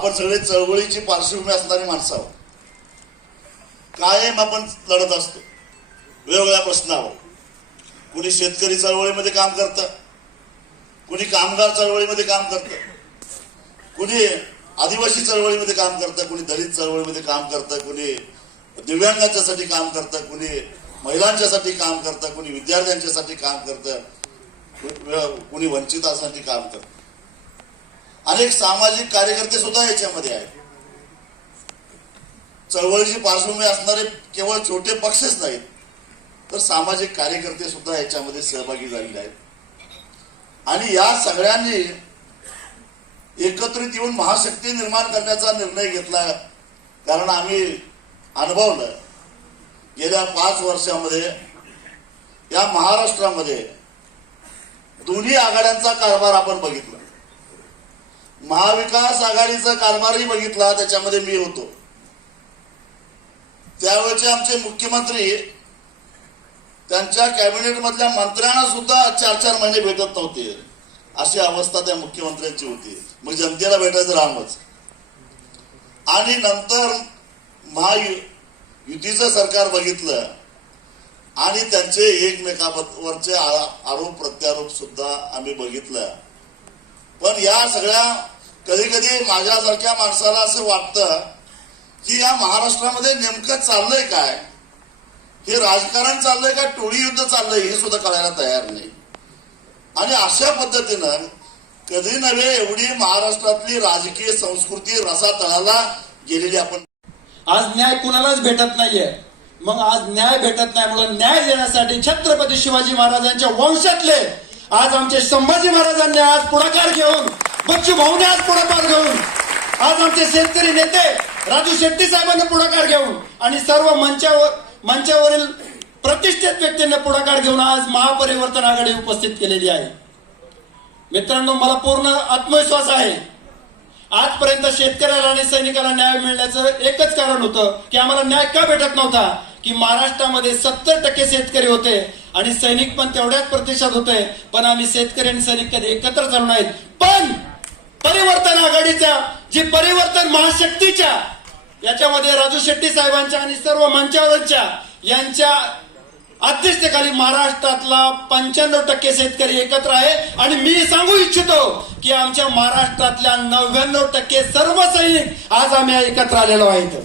आपण सगळे चळवळीची पार्श्वभूमी असणारी माणसं आहोत. कायम आपण लढत असतो वेगवेगळ्या प्रश्नावर. कुणी शेतकरी चळवळीमध्ये काम करतं, कुणी कामगार चळवळीमध्ये काम करतं, कुणी आदिवासी चळवळीमध्ये काम करतं, कुणी दलित चळवळीमध्ये काम करतं, कुणी दिव्यांगांच्यासाठी काम करतं, कुणी महिलांच्यासाठी काम करतं, कुणी विद्यार्थ्यांच्यासाठी काम करतं, कुणी वंचितांसाठी काम करतं. अनेक सामाजिक कार्यकर्ते सुद्धा याच्यामध्ये आहेत. चळवळीची पार्श्वभूमी असणारे केवळ छोटे पक्षच नाहीत, तर सामाजिक कार्यकर्ते सुद्धा याच्यामध्ये सहभागी झालेले आहेत. आणि या सगळ्यांनी एकत्रित येऊन महाशक्ती निर्माण करण्याचा निर्णय घेतला. कारण आम्ही अनुभवलं गेल्या 5 वर्षामध्ये या महाराष्ट्रामध्ये दोन्ही आघाड्यांचा कारभार आपण बघितला. महाविकास आघाडीचा कारभारही बघितला, त्याच्यामध्ये मी होतो. त्यावेळेचे आमचे मुख्यमंत्री त्यांच्या कॅबिनेट मधल्या मंत्र्यांना सुद्धा 4-4 महिने भेटत नव्हते. अशी अवस्था त्या मुख्यमंत्र्यांची होती. मग जनतेला भेटायचं रामच. आणि नंतर महायुतीचं सरकार बघितलं आणि त्यांचे एकमेकांवरचे आरोप प्रत्यारोप सुद्धा आम्ही बघितलं. पण या सगळ्या कधी कधी माझ्यासारख्या माणसाला असं वाटतं की या महाराष्ट्रामध्ये नेमकं चाललंय काय, हे राजकारण चाललंय का टोळी युद्ध चाललंय हे सुद्धा कळायला तयार नाही. आणि अशा पद्धतीनं कधी नव्हे एवढी महाराष्ट्रातली राजकीय संस्कृती रसातळाला गेलेली आपण. आज न्याय कुणालाच भेटत नाहीये. मग आज न्याय भेटत नाही म्हणून न्याय देण्यासाठी छत्रपती शिवाजी महाराजांच्या वंशातले आज आमचे संभाजी महाराजांनी आज पुढाकार घेऊन, बच्चू भाऊने आज पुढाकार घेऊन, आज आमचे शेतकरी नेते राजू शेट्टी साहेबांनी पुढाकार घेऊन आणि सर्व मंचावरील प्रतिष्ठित व्यक्तींनी पुढाकार घेऊन आज महापरिवर्तन आघाडी उपस्थित केलेली आहे. मित्रांनो, मला पूर्ण आत्मविश्वास आहे. आजपर्यंत शेतकऱ्याला आणि सैनिकाला न्याय मिळण्याचं एकच कारण होतं की आम्हाला न्याय का भेटत नव्हता, की महाराष्ट्रामध्ये 70% शेतकरी होते आणि सैनिक पण तेवढ्याच प्रतिशत होते. पण आम्ही शेतकरी आणि सैनिक कधी एकत्र झालो नाहीत. पण परिवर्तन आघाडीच्या जी परिवर्तन महाशक्तीच्या याच्यामध्ये राजू शेट्टी साहेबांच्या आणि सर्व मंचावरच्या यांच्या अध्यक्षतेखाली महाराष्ट्रातला 95% शेतकरी एकत्र आहे. आणि मी सांगू इच्छितो की आमच्या महाराष्ट्रातल्या 99% सर्व सैनिक आज आम्ही एकत्र आलेलो आहोत.